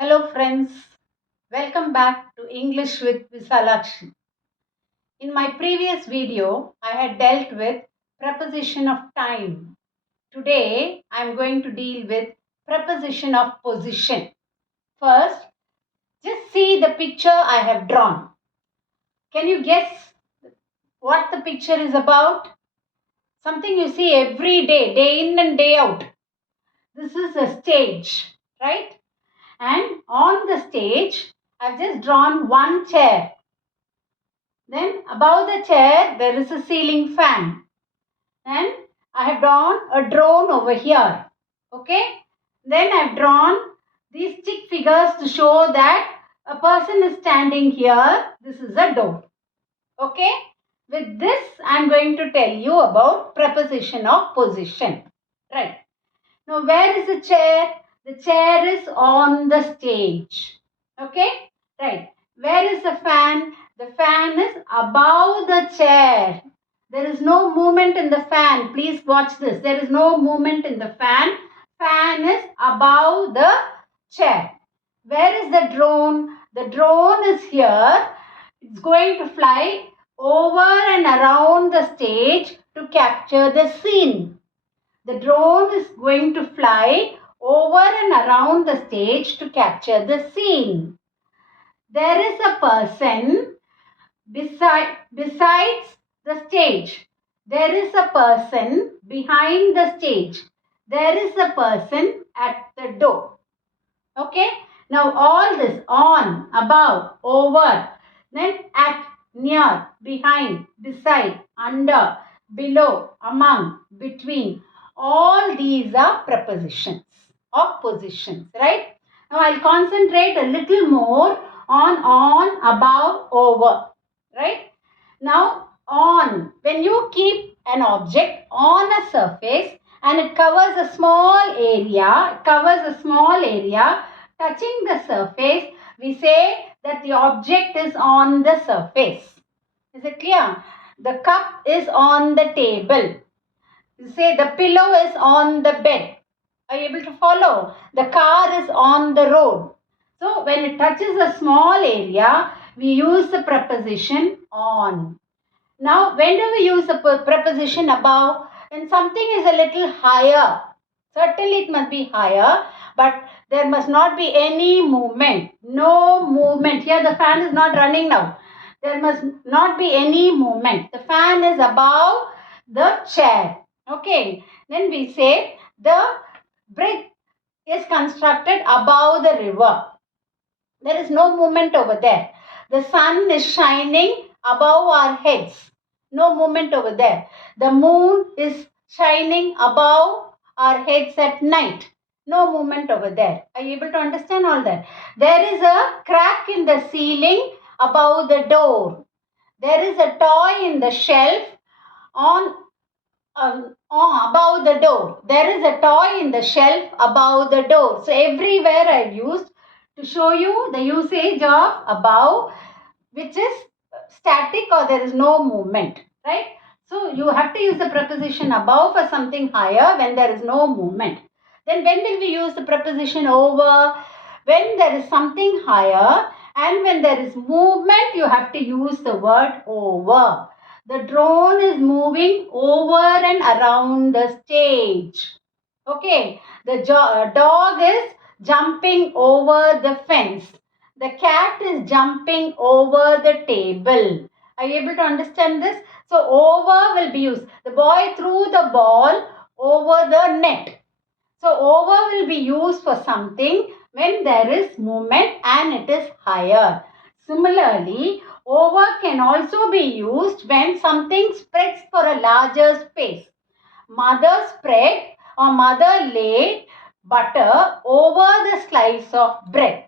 Hello friends, welcome back to English with Visalakshi. In my previous video, I had dealt with preposition of time. Today, I am going to deal with preposition of position. First, just see the picture I have drawn. Can you guess what the picture is about? Something you see every day, day in and day out. This is a stage, right? And on the stage, I've just drawn one chair. Then above the chair, there is a ceiling fan. And I have drawn a drone over here. Okay. Then I have drawn these stick figures to show that a person is standing here. This is a door. Okay. With this, I am going to tell you about preposition of position. Right. Now, where is the chair? The chair is on the stage. Okay? Right. Where is the fan? The fan is above the chair. There is no movement in the fan. Please watch this. There is no movement in the fan. Fan is above the chair. Where is the drone? The drone is here. It's going to fly over and around the stage to capture the scene. The drone is going to fly over and around the stage to capture the scene. There is a person besides the stage. There is a person behind the stage. There is a person at the door. Okay. Now all this on, above, over, then at, near, behind, beside, under, below, among, between. All these are prepositions or positions, right? Now I'll concentrate a little more on, above, over, right? Now on, when you keep an object on a surface and it covers a small area, touching the surface, we say that the object is on the surface. Is it clear? The cup is on the table. You say the pillow is on the bed. Are you able to follow? The car is on the road. So when it touches a small area, we use the preposition on. Now, when do we use the preposition above? When something is a little higher. Certainly it must be higher, but there must not be any movement. No movement. Here the fan is not running now. There must not be any movement. The fan is above the chair. Okay. Then we say the bridge is constructed above the river. There is no movement over there. The sun is shining above our heads. No movement over there. The moon is shining above our heads at night. No movement over there. Are you able to understand all that? There is a crack in the ceiling above the door. There is a toy in the shelf on above the door. There is a toy in the shelf above the door. So everywhere I've used to show you the usage of above, which is static or there is no movement, right? So you have to use the preposition above for something higher when there is no movement. Then when will we use the preposition over? When there is something higher and when there is movement, you have to use the word over. The drone is moving over and around the stage. Okay. The dog is jumping over the fence. The cat is jumping over the table. Are you able to understand this? So over will be used. The boy threw the ball over the net. So over will be used for something when there is movement and it is higher. Similarly, over can also be used when something spreads for a larger space. Mother spread or mother laid butter over the slice of bread.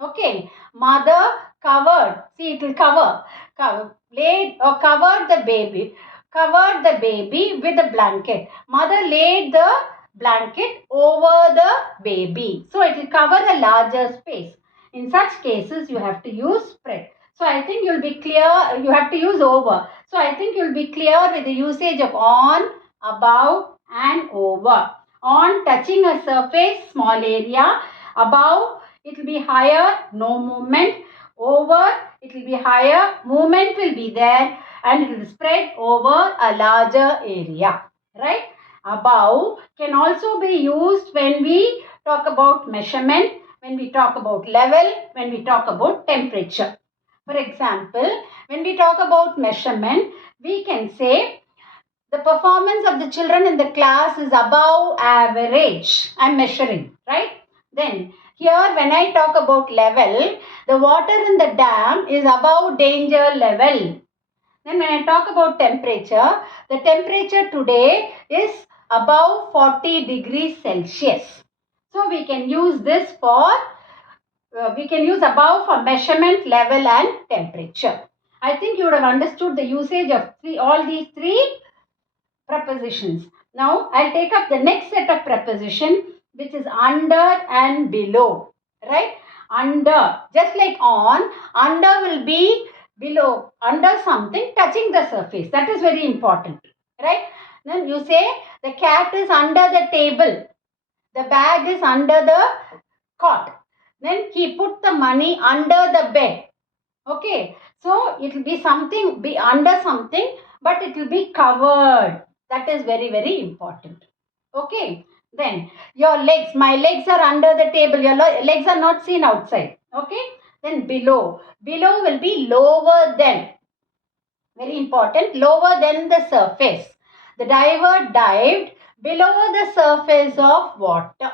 Okay. Mother covered. See, it will laid or covered the baby. Covered the baby with a blanket. Mother laid the blanket over the baby. So it will cover a larger space. In such cases, you have to use spread. So I think you'll be clear. You have to use over. So I think you'll be clear with the usage of on, above and over. On touching a surface, small area. Above it will be higher, no movement. Over, it will be higher, movement will be there, and it will spread over a larger area, right? Above can also be used when we talk about measurement, when we talk about level, when we talk about temperature. For example, when we talk about measurement, we can say the performance of the children in the class is above average. I am measuring, right? Then here when I talk about level, the water in the dam is above danger level. Then when I talk about temperature, the temperature today is above 40 degrees Celsius. So we can use this for, we can use above for measurement, level and temperature. I think you would have understood the usage of all these three prepositions. Now I'll take up the next set of preposition, which is under and below, right? Under, just like on, under will be below, under something touching the surface. That is very important, right? Then you say the cat is under the table, the bag is under the cot. Then he put the money under the bed. Okay, so it will be something, be under something, but it will be covered. That is very, very important. Okay, then your legs, my legs are under the table, your legs are not seen outside. Okay, then below, below will be lower than. Very important, lower than the surface. The diver dived below the surface of water,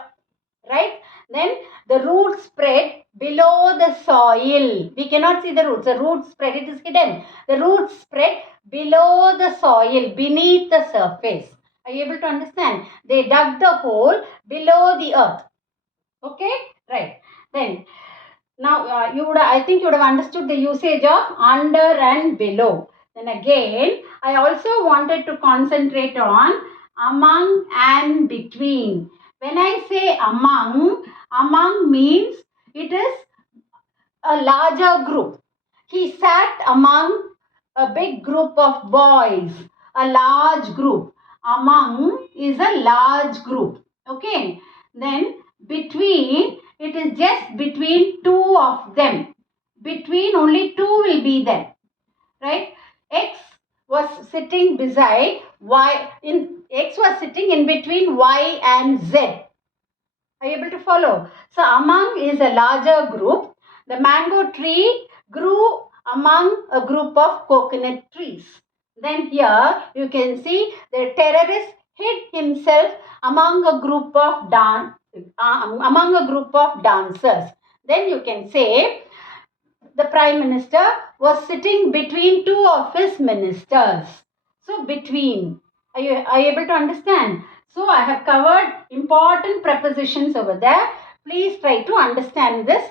right? Then the roots spread below the soil. We cannot see the roots. The roots spread, it is hidden. The roots spread below the soil, beneath the surface. Are you able to understand? They dug the hole below the earth. Okay, right. Then now I think you would have understood the usage of under and below. Then again, I also wanted to concentrate on among and between. When I say among means it is a larger group. He sat among a big group of boys, a large group. Among is a large group. Okay. Then between, it is just between two of them. Between, only two will be there. Right? X was sitting beside Y. X was sitting in between Y and Z. Are you able to follow? So among is a larger group. The mango tree grew among a group of coconut trees. Then here you can see the terrorist hid himself among a group of dancers. Then you can say the Prime Minister was sitting between two of his ministers. So between. Are you able to understand? So I have covered important prepositions over there. Please try to understand this.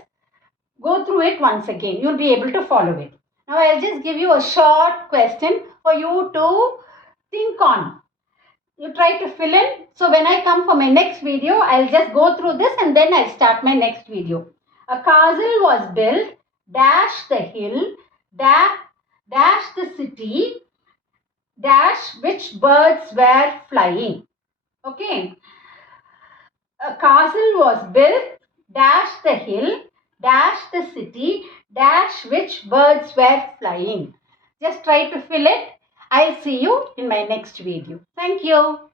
Go through it once again. You'll be able to follow it. Now I'll just give you a short question for you to think on. You try to fill in. So when I come for my next video, I'll just go through this and then I'll start my next video. A castle was built, dash the hill, dash the city, dash which birds were flying. Okay. A castle was built, dash the hill, dash the city, dash which birds were flying. Just try to fill it. I'll see you in my next video. Thank you.